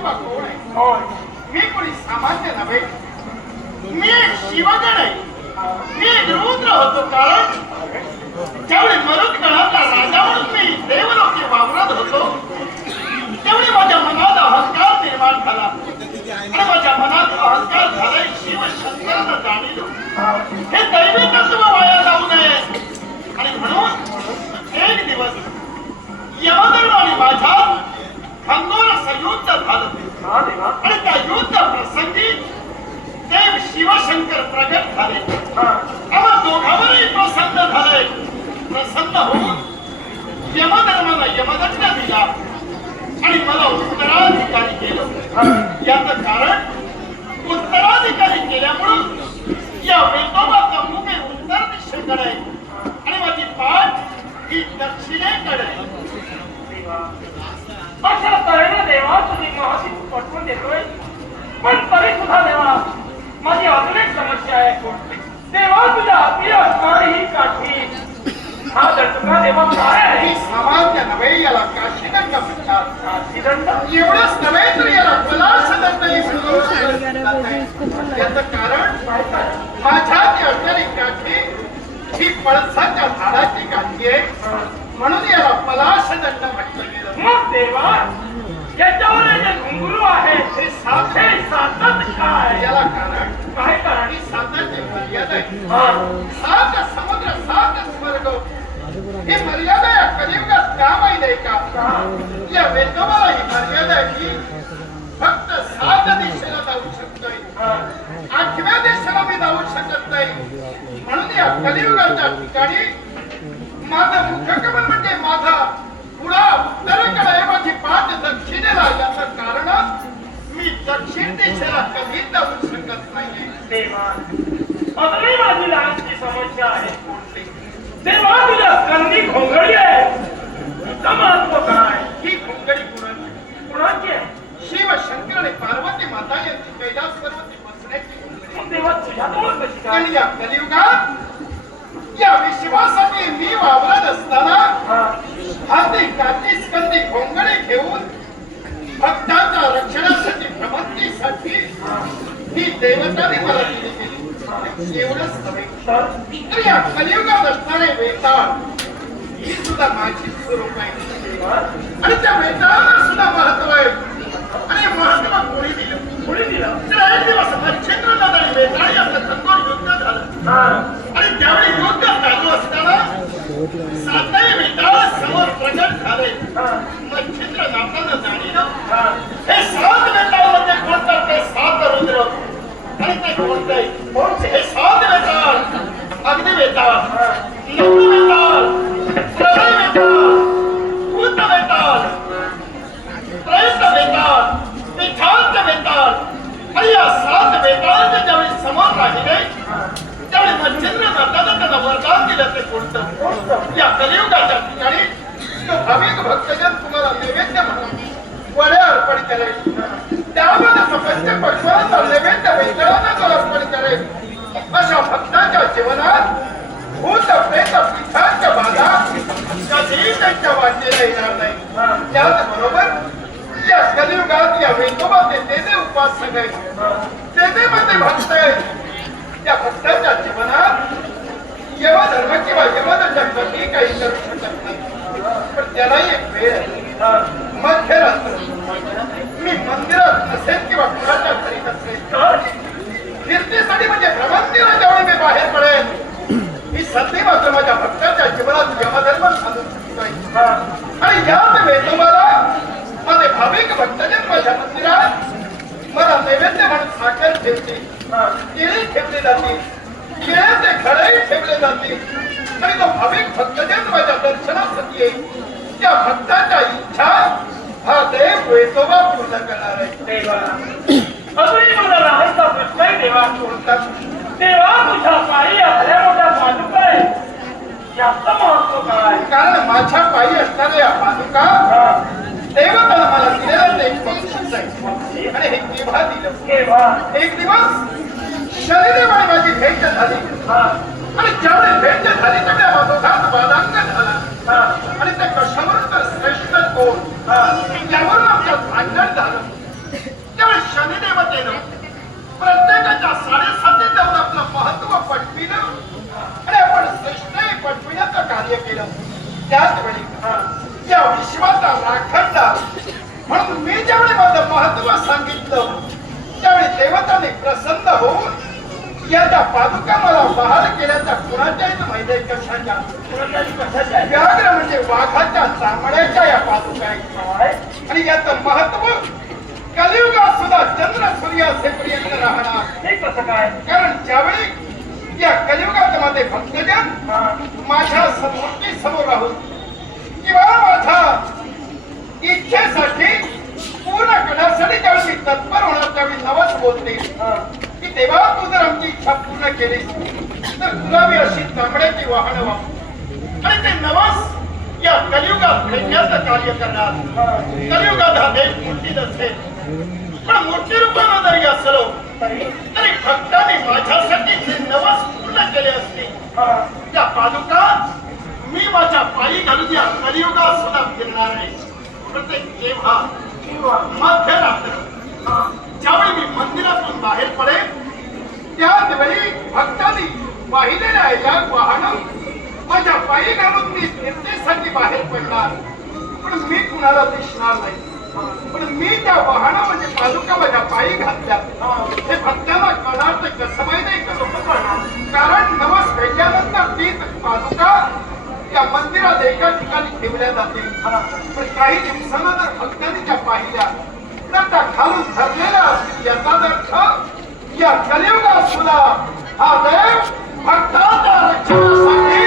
वेदोबा कोण आहे होय मी कोणी सामान्य नव्हे. मी एक शिवगण आहे मी एक रुद्र होतो कारण ज्यावेळी मरुदगणातला राजा म्हणून मी देवलोकी वावरत होतो तेवढी माझ्या मनात अहंकार निर्माण झाला आणि माझ्या मनात अहंकार झालाय शिव शंकरानं जाणीलो हे दैवी तत्व वाया जाऊ नये आणि म्हणून एक दिवस यमधर्म आणि माझ्या खंडोर संयुक्त झालं हा देवा आणि त्या युद्ध प्रसंगी देव शिवशंकर प्रगट झाले. आम्हा दोघांवरही प्रसन्न झाले. प्रसन्न होऊन यमधर्माला यमदंड दिला. आणि मला उत्तराधिकारी केलं. याच कारण उत्तराधिकारी केल्यामुळं या वेदोबाचा मुख उत्तर दिशेकडे आणि माझी पाठ ही दक्षिणेकडे. आहे. अशा तऱ्हेने देवा तुम्ही महाशी पटवून देतोय. पण तरी सुद्धा देवा माझी अजून एक समस्या आहे देवा तुझ्या हाती असणारी ही काठी. हा दंडका देवा काय आहे? ही सामान्य नव्हे याला काशीदंड म्हणतात. काठी दंड? एवढंच नव्हे तर याला पलाशदंडही म्हणून याचं कारण माझ्या ती असणारी काठी ही पळसाच्या झाडाची काठी आहे. म्हणून याला पलाशदंड म्हटलं गेलं. मग देवा याच्यावर जे घुंगरू आहे हे सात हे सातत काय याला कारण काय कारण ही साताची मर्यादा आहे हा सात समुद्र सात स्वर्ग ही. मर्यादा या कलियुगात का माहीत आहे का या वेदोबाला ही मर्यादा आहे फक्त सात देशाला जाऊ शकतोय आठव्या दिशेला मी जाऊ शकत नाही म्हणून या कलियुगाच्या ठिकाणी माझं म्हणजे माझा पुढा उत्तरेकडे आहे माझी पाठ दक्षिणेला याचं कारण मी दक्षिण दिशेला कधीच जाऊ शकत नाही देवा अजूनही माझी लहानशी समस्या आहे देवा तुझ्या स्कंदी घोंगडी आहे तिचं महत्त्व काय ही घोंगडी कुणाची कुणाची आहे शिव शंकर आणि पार्वती माता यांची कैलास पर्वती बसण्याची घोंगडी. मग देवा तुझ्याजवळ कशी काय आणि या कलियुगात या विश्वासाठी मी वावरत असताना हा. हाती काठी स्कंदी घोंगडी घेऊन भक्तांच्या रक्षणासाठी भ्रमंतीसाठी ही देवताने मला दिली गेली एवढंच नव्हे तर तर या कलियुगात असणारे वेताळ ही सुद्धा माझी स्वरूप आहे आणि त्या वेताळाला सुद्धा महत्त्व आहे आणि महत्त्व कोणी दिलं कोणी दिलं तर एक दिवस मच्छिंद्रनाथ आणि वेताळ यांचं खंडोर युद्ध झालं. आणि त्यावेळी युद्ध चालू असताना सातही वेताळ समोर प्रगट झाले हा. मच्छिंद्रनाथानं सात वेताळ म्हणजे कोणतं ते सात रुद्र आणि ते कोणते कोणते हे सात वेताळ अग्नि वेताळ नवमी वेताळ प्रलय वेताळ भूत वेताळ प्रेत वेताळ पिठांत वेताळ आणि या सात वेताळांचे त्यांना वरदान दिलं ते कोणतं या कलियुगाच्या ठिकाणी भाविक भक्तजन तुम्हाला नैवेद्य म्हणून वड्या अर्पण करेल. त्यामध्ये नैवेद्य तो अर्पण करेल. अशा भक्तांच्या जीवनात भूत प्रेत पिठांच्या बाधा कधीही त्यांच्या वाटेला येणार नाही. त्याचबरोबर या कलियुगात या वेदोबाचे ते जे उपासक आहेत. ते मध्ये भक्त आहेत. त्या भक्तांच्या जीवनात यमधर्म किंवा यमदंड कधी काही करू शकत नाही. पण त्यालाही एक वेळ मध्यरात्र. मी मंदिरात असेल किंवा कुणाच्या घरी असेल तर कीर्तीसाठी म्हणजे भ्रमंतीला ज्यावेळी मी बाहेर पडेल ही संधी मात्र माझ्या भक्ताच्या जीवनात यमधर्म सांगू शकतोय हा. आणि याच वेदोबाला माझे भाविक भक्तजन माझ्या मंदिरात मला नैवेद्य म्हणून साखर ठेवते केळी ठेवली जाते. केळ्याचे खडे ठेवले जाते. आणि तो भाविक भक्तजन माझ्या दर्शनासाठी येईल. त्या भक्ताच्या इच्छा हा देव वेदोबा पूर्ण करणार. आहे देवा अजूनही मला लहानसा प्रश्न आहे देवा. बोलतात देवा तुझ्या पायी आपल्या मोठ्या पादुका आहे. याचं महत्त्व काय कारण माझ्या पायी असणाऱ्या पादुका. देवताला मला दिलेलं एक बक्षीस आहे. आणि हे केव्हा दिलं? केव्हा? एक दिवस? शनिदेवाने माझी भेट झाली. आणि ज्यावेळी भेट झाली तेवढ्या माझा घात बाधांग झाला. आणि त्या कशावर तर श्रेष्ठ कोण? त्यावरून आमच्या भांडण झालं. त्यावेळी शनिदेवतेनं प्रत्येकाच्या साडेसाती जाऊन आपलं महत्त्व पटविलं. आणि आपण श्रेष्ठ पटविण्याचं कार्य केलं. त्याच वेळी त्या विश्वाचा राखणदार म्हणून मी ज्यावेळी माझं महत्त्व सांगितलं त्यावेळी देवताने प्रसन्न होऊन या ज्या पादुका मला बहाल केल्याच्या कुणाच्याही माहिती आहे कशाच्या कुणाच्याही कशाच्या व्याघ्र म्हणजे वाघाच्या चामड्याच्या या पादुका काय? आणि याचं महत्त्व कलियुगात सुद्धा चंद्र सूर्य असेपर्यंत राहणार हे कसं काय कारण ज्यावेळी या कलियुगात मध्ये भक्तजन. माझ्या समोरची समोर राहून किंवा माझ्या इच्छेसाठी पूर्ण करण्यासाठी ज्यावेळी मी तत्पर होणार त्यावेळी नवस बोलते. की तेव्हा तू जर आमची इच्छा पूर्ण केली तर तुला मी अशी तांबड्याची वाहनं वापरू. आणि ते नवस या कलियुगात फेडण्याचं कार्य करणार. कलियुगात हा देश मूर्ती नसेल पण मूर्ती रूपानं जरी असलो तरी भक्ताने माझ्यासाठी जे नवस पूर्ण केले असते त्या पादुका मी माझ्या पायी घालून या कलियुगात सुद्धा फिरणार आहे. प्रत्येक जेव्हा किंवा मध्यरात्र ज्यावेळी मी मंदिरातून बाहेर पडेल त्या भक्तांनी वाहिलेल्या या वाहन माझ्या पायी घालून मी फिरतेसाठी बाहेर पडणार. पण मी कुणाला दिसणार नाही. पण मी त्या वाहन म्हणजे पादुका माझ्या पायी घातल्या. हे भक्तांना कळणार तर कसं माहिती का कसं कळणार. कारण नवस भेटल्यानंतर तीच पादुका त्या मंदिरात एका ठिकाणी ठेवल्या जाते पण काही दिवसानं जर भक्तांनी त्या पाहिल्या तर त्या खालून धरलेल्या असतील याचा अर्थ या कलियुगात सुद्धा हा देव भक्तांच्या रक्षणासाठी.